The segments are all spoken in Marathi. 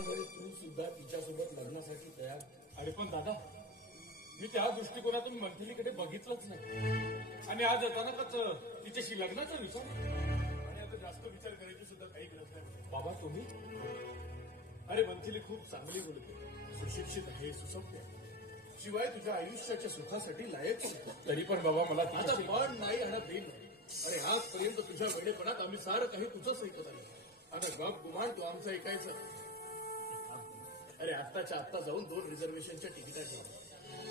घरी तू सुद्धा तिच्यासोबत लग्नासाठी तयार. अरे पण दादा, मी त्या दृष्टिकोनातून मंथलीकडे बघितलंच नाही आणि आज अचानकच तिच्याशी लग्नाचा विचार. आणि आता जास्त विचार करायची सुद्धा काही गरज नाही. बाबा तुम्ही? अरे मंथली खूप चांगली बोलते, सुशिक्षित आहे, सुसभ्य आहे, शिवाय तुझ्या आयुष्याच्या सुखासाठी लायक. तरी पण बाबा मला आता पण नाही आणि प्रेम नाही. अरे आजपर्यंत तुझ्या वेळेपणात आम्ही सारं काही तुझंच ऐकत आलो. आता गप गुमान तू आमचं ऐकायचं. अरे आत्ताच्या आत्ता जाऊन 2 रिझर्वेशनच्या तिकिटा ठेवा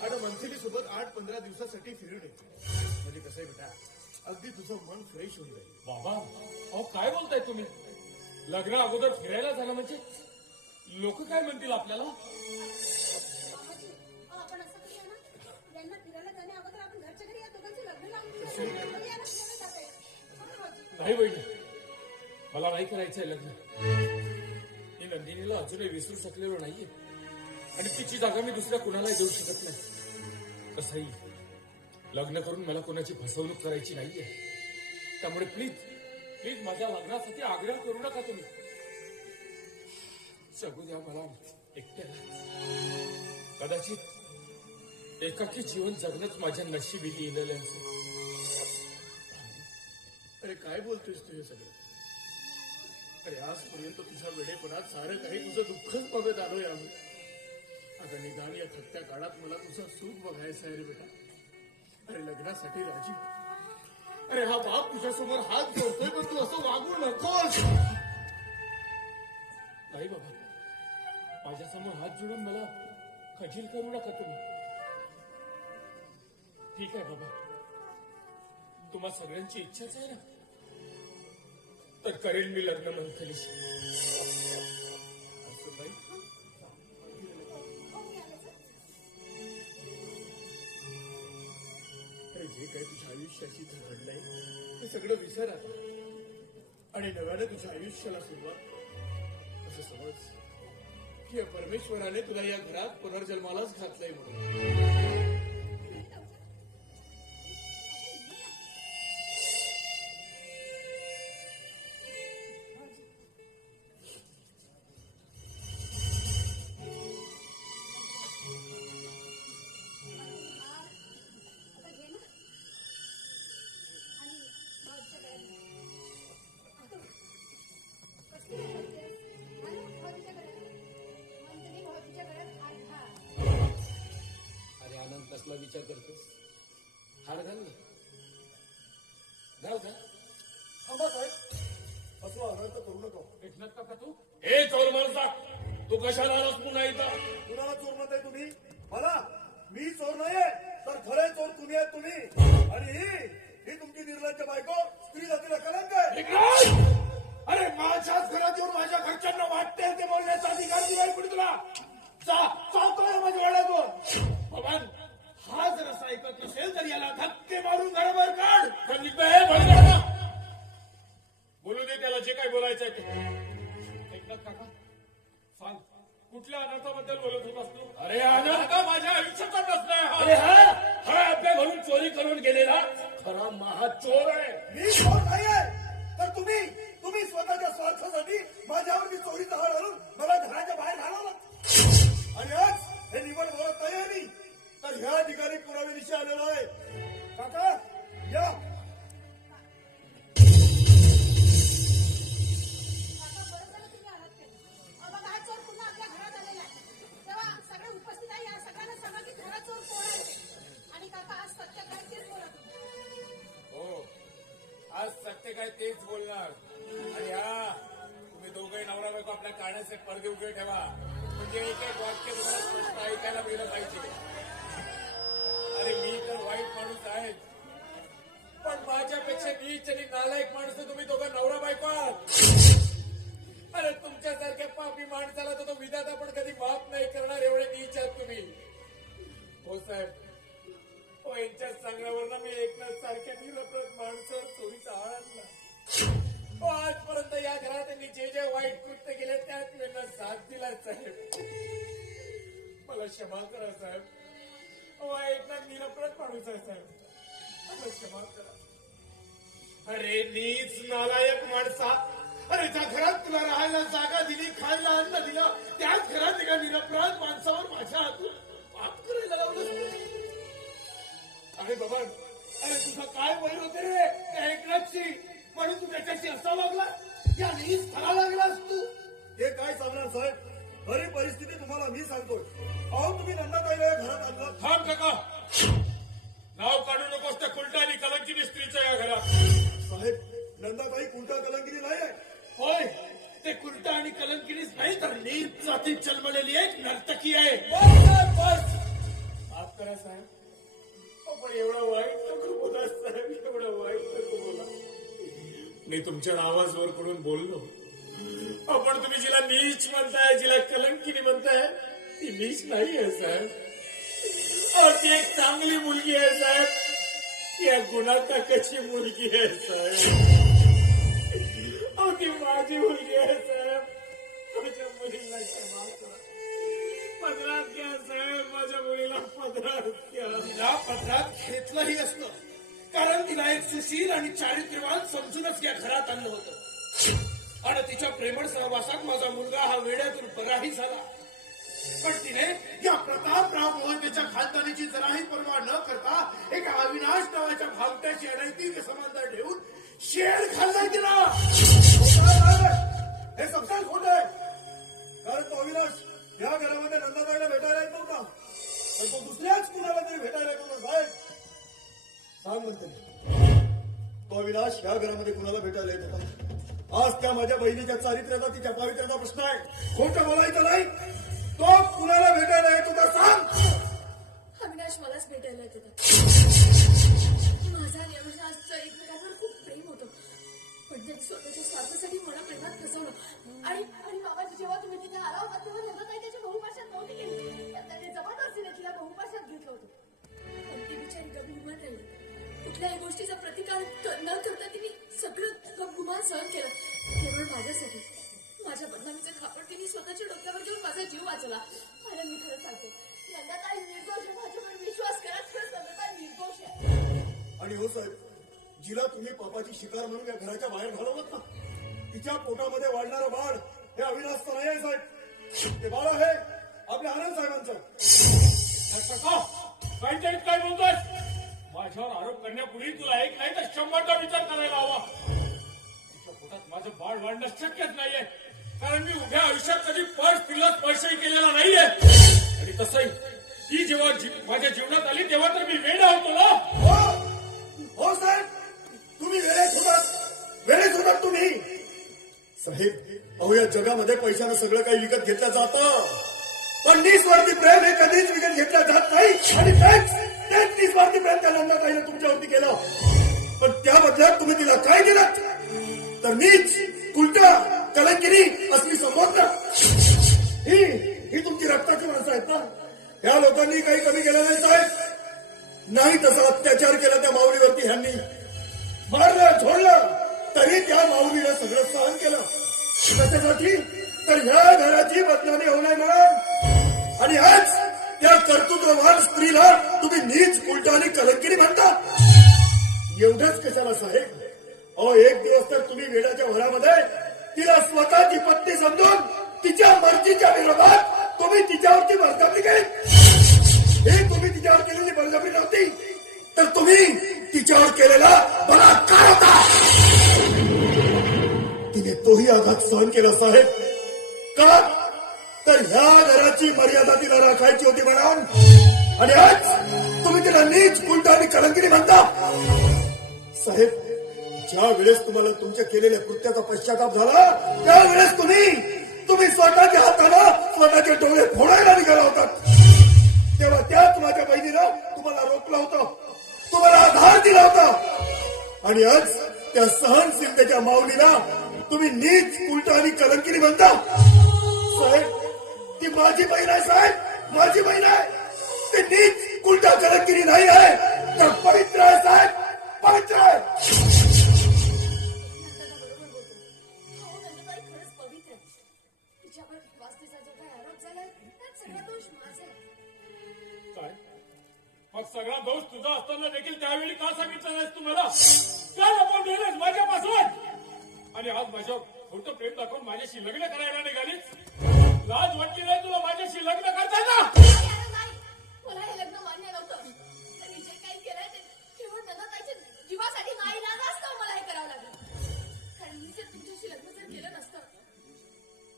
आणि मंथली सोबत 8-15 दिवसासाठी फिरून येतो. म्हणजे कसं आहे बेटा, अगदी तुझं मन फ्रेश होऊन जाईल. बाबा अहो काय बोलताय तुम्ही? लग्न अगोदर फिरायला झालं म्हणजे लोक काय म्हणतील आपल्याला? आपण असं करूया ना, यांना फिरायला जाण्या अगोदर आपण घरच्या घरी या दोघांचं लग्न लावून नाही बहिणी, मला नाही करायचंय लग्न. मी नंदिनीला अजूनही विसरू शकलेलो नाहीये आणि तिची जागा मी दुसऱ्या कुणालाही देऊ शकत नाही. कसंही लग्न करून मला कोणाची फसवणूक करायची नाहीये. त्यामुळे प्लीज प्लीज माझ्या लग्नासाठी आग्रह करू नका तुम्ही. जगू द्या मला एकट्याला. कदाचित एकाकी जीवन जगणंच माझ्या नशिबी लिहिलेलं असेल. अरे काय बोलतोयस तू हे सगळं? अरे आजपर्यंत तुझ्या वेळेपणात सारं काही तुझं दुःखच बघत आलोय आम्ही. आता निदान या थकत्या काळात मला तुझं सुख बघायचं आहे रे बेटा. अरे लग्नासाठी राजी. अरे हा बाप तुझ्यासमोर हात जोडतोय, पण तू असं वागू नकोस. नाही बाबा, माझ्यासमोर हात जोडून मला खजील करू नका तुम्ही. ठीक आहे बाबा, तुम्हा सगळ्यांची इच्छाच आहे ना, तर करेल मी लग्न मंथलीशी. अरे जे काही तुझ्या आयुष्याशी घडलंय ते सगळं विसर आता आणि नव्याने तुझ्या आयुष्याला सुरुवात. असं समज की परमेश्वराने तुला या घरात पुनर्जन्मालाच घातलंय म्हणून. कसला विचार करतोस? हार घाल ना, घाल का? थांबा साहेब, असं अनर्थ करू नका. एकनाथ काका तू हे चोर माणसा, तू कशाला आलास पुन्हा इथं? कुणाला चोर म्हणताय तुम्ही? मला? मी चोर नाहीये, तर खरे चोर तुम्ही आहेत. तुम्ही आणि ही तुमची निर्लज्ज बायको स्त्री जातीला कलंक आहे. अरे माझ्याच घरात येऊन माझ्या घरच्यांना वाटते ते बोलण्याचा अधिकार दिलाय कुठे तुला? चालतोय माझ्या वडिलातून. भगवान हा जर असं ऐकत नसेल तर याला धक्के मारून घराबाहेर काढ. बोलू दे त्याला जे काय बोलायचंय ते. एकनाथ काका सांग, कुठल्या अनर्थाबद्दल बोलत होतास तू? अरे अनर्थ माझ्या आयुष्याचा नसलाय हा आपल्या घरून चोरी करून गेलेला खरा महाचोर आहे. मी चोर नाहीये, तर तुम्ही स्वतःच्या स्वार्थासाठी माझ्यावरती चोरीचा हार घालून मला घराच्या बाहेर घालवलं. आणि आज हे निवड बोलत नाहीये मी, तर ह्या ठिकाणी पुराव्याविषयी आलेलो आहे. काका या. आज सत्य काय तेच बोलणार. आणि हा तुम्ही दोघंही नवरा बायको आपल्या कानाचे पडदे उघडे ठेवा, म्हणजे एक एक वाक्य तुम्हाला स्पष्ट ऐकायला मिळलं पाहिजे. अरे मी तर वाईट माणूस आहे, पण माझ्यापेक्षा नीच आणि नालायक माणसं तुम्ही दोघं नवरा बायको आहात. अरे तुमच्यासारख्या पापी माणसाला तर तो विधाता पण कधी माफ नाही करणार एवढे नीच आहात तुम्ही. हो साहेब, हो यांच्या सांगण्यावरनं मी एकनाथ सारख्या निरपराध माणसावर चोरीचा आळ आणला. हो आजपर्यंत या घरात त्यांनी जे जे वाईट कृत्य केले त्यात त्यांना साथ दिला साहेब. मला क्षमा करा साहेब. हो एकनाथ निरपराध माणूस आहे साहेब, मला क्षमा करा. अरे नीच नालायक माणसा, अरे ज्या घरात तुला राहायला जागा दिली, खायला अन्न दिलं, त्याच घरात एका निरपराध माणसावर माझ्या हातून पाप करायला लावलं. अरे बाबा, अरे तुझं काय वय होते रे त्या एकनाथशी, म्हणून तू त्याच्याशी असा वागला, या नीच खरा लागलास तू. हे काय सांगणार साहेब, खरी परिस्थिती तुम्हाला मी सांगतोय. अहो तुम्ही नंदाताईला या घरात आणलं. थांब काका, नाव काढू नकोस त्या कुलटा आणि कलंकिनी स्त्रीच्या या घरात. साहेब, नंदाताई कुलटा कलंकिनी नाही आहे. होय, ते कुलटा आणि कलंकिनीच नाही तर नीच जातीत जन्मलेली एक नर्तकी आहे. बस माफ करा साहेब, पण एवढं वाईट नको बोला साहेब, एवढं वाईट नको बोला. मी तुमच्या आवाजवर कडून बोललो, पण तुम्ही जिला नीच म्हणताय, जिला कलंकिनी म्हणताय, ती नीच नाही आहे साहेब. ती एक चांगली मुलगी आहे साहेब, ती या गुणाकाकाची मुलगी आहे साहेब. ती माझी मुलगी आहे साहेब. माझ्या मुलीला क्षमा करा, पदरात घ्या साहेब, माझ्या मुलीला पदरात घ्या. तिला पदरात घेतलंही असतं, कारण तिला एक सुशील आणि चारित्र्यवान समजूनच या घरात आणलं होतं. आणि तिच्या प्रेमळ सहवासात माझा मुलगा हा वेड्यातून बराही झाला. पण तिने या प्रतापराव मोहितेच्या खानदानीची जराही पर्वा न करता एका अविनाश नावाच्या भावट्याची अनैतिक संबंध ठेवून शेर खाल्ला तिला. हे सबसार खोट आहे. कारण तो अविनाश या घरामध्ये नंदाताईला भेटायला येत नव्हता, पण तो दुसऱ्याच कुणाला तरी भेटायला येत होता. साहेब सांग म्हणते, तो अविनाश या घरामध्ये कुणाला भेटायला येत होता? आज त्या माझ्या बहिणीच्या चारित्र्याचा, तिच्या पावित्र्याचा प्रश्न आहे. खोटं बोलायचं नाही. तो कुणाला भेटायला येत होता सांग. अविनाश मलाच भेटायला येत होता. माझा आणि अविनाशचं एकमेकांवर खूप प्रेम होतं, पण त्यांनी स्वतःच्या स्वार्थासाठी मला प्रेमात फसवलं. आणि बाबाजी, जेव्हा तुम्ही तिथे आला होता तेव्हा नंदाताई त्याच्या बहुभाषात नव्हती गेली, त्यांनी जबरदस्तीने तिला बहुभाषात घेतलं होतं. पण ती बिचारी गमगुमान राहिली. कुठल्याही गोष्टीचा प्रतिकार न करता तिने सगळं गमगुमान सहन केलं, केवळ माझ्यासाठी. माझ्या बदनामीचं खापड तिने स्वतःच्या डोक्यावर घेऊन माझा जीव वाचवला. आणि मी खरं सांगते, नंदाताई निर्दोष आहे. माझ्यावर विश्वास करा, खरंच नंदाताई निर्दोष आहे. आणि हो साहेब, जिला तुम्ही पापाची शिकार म्हणून या घराच्या बाहेर घालवलं ना, तिच्या पोटामध्ये वाढणारं बाळ हे अविनाशचं नाही आहे साहेब. ते बाळ आहे आपल्या आनंद साहेबांचं. काय बोलतोस? माझ्यावर आरोप करण्यापूर्वी तुला एक नाही तर 100चा विचार करायला हवा. तिच्या पोटात माझं बाळ वाढणं शक्यच नाहीये, कारण मी उभ्या आयुष्यात कधी तिला स्पर्शही केलेला नाहीये. आणि तसंही ती जेव्हा माझ्या जीवनात आली तेव्हा तर मी वेडा होतो ना. हो साहेब, तुम्ही वेळेत होतात तुम्ही. साहेब, अहो या जगामध्ये पैशानं सगळं काही विकत घेतलं जातं, पण निस्वार्थी प्रेम हे कधीच विकत घेतलं जात नाही. आणि तेच निस्वार्थी प्रेम त्या नंदाताईने तुमच्यावरती केलं. पण त्या बदल्यात तुम्ही तिला काय दिलं तर नीच, उलटा, कलंकिनी असली संबोधन. ही तुमची रक्ताची माणसं आहेत ना. या लोकांनी काही कमी केलं नाही साहेब. नाही तसा अत्याचार केला त्या माऊलीवरती. ह्यांनी मारलं झोडलं तरी त्या माऊलीनं सगळं सहन केलं. कशासाठी तर ह्या घराची बदनामी होऊ नये म्हणून. आणि आज त्या कर्तृत्ववान स्त्रीला तुम्ही नीच, उलटा आणि कलंकिनी म्हणता. एवढंच कशाला साहेब? अहो एक दिवस तर तुम्ही वेड्याच्या भरामध्ये तिला स्वतःची पत्नी समजून तिच्या मर्जीच्या विरोधात तुम्ही तिच्यावरती बळजबरी केली. हे तुम्ही तिच्यावर केलेली बळजबरी नव्हती, तर तुम्ही तिच्यावर केलेला बलात्कार होता. तिने तोही आघात सहन केला साहेब. का तर ह्या घराची मर्यादा तिला राखायची होती म्हणून. आणि आज तुम्ही तिला नीच, उलटा आणि कलंकिनी म्हणता. साहेब, ज्या वेळेस तुम्हाला तुमच्या केलेल्या कृत्याचा पश्चाताप झाला त्यावेळेस तुम्ही स्वतःच्या हाताला स्वतःचे डोळे फोडायला निघाला होतात. तेव्हा त्याच माझ्या बहिणीनं तुम्हाला रोखलं होतं, तुम्हाला आधार दिला होता. आणि आज त्या सहनशीलतेच्या माऊलीला तुम्ही नीच, उलटा आणि कलंकिनी म्हणता. साहेब, ती माझी बहीण आहे साहेब, माझी बहीण आहे. ती नीच, उलटा, कलंकिनी नाही आहे, तर पवित्र आहे साहेब, पवित्र आहे. नंदाताई खरंच पवित्र आहे. तिच्यावर वास्तेचा जो काही आरोप झालाय त्यात सगळा दोष माझा आहे. काय मग सगळा दोष तुझा असताना देखील त्यावेळी का सांगितलं नाहीस तुम्हाला? का लपवून ठेवलंस माझ्यापासून? आणि आज माझ्या खोटं प्रेम दाखवून माझ्याशी लग्न करायला निघालीच? लाज वाटली नाही तुला माझ्याशी लग्न करताना? अरे नाही, मला हे लग्न मान्य नव्हतं. त्यांनी जे काही केलंय ते केवळ त्यांना त्याच्या जीवासाठी नाईलाज असतं मला हे करावं लागलं. कारण मी जर तुमच्याशी लग्न जर केलं नसतं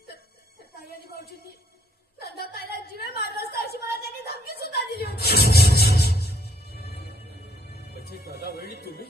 तर ताई आणि भाऊजींनी नंदा ताईला जीवे मारलं असतं अशी मला त्यांनी धमकी सुद्धा दिली होती. म्हणजे दादा वेळी तुम्ही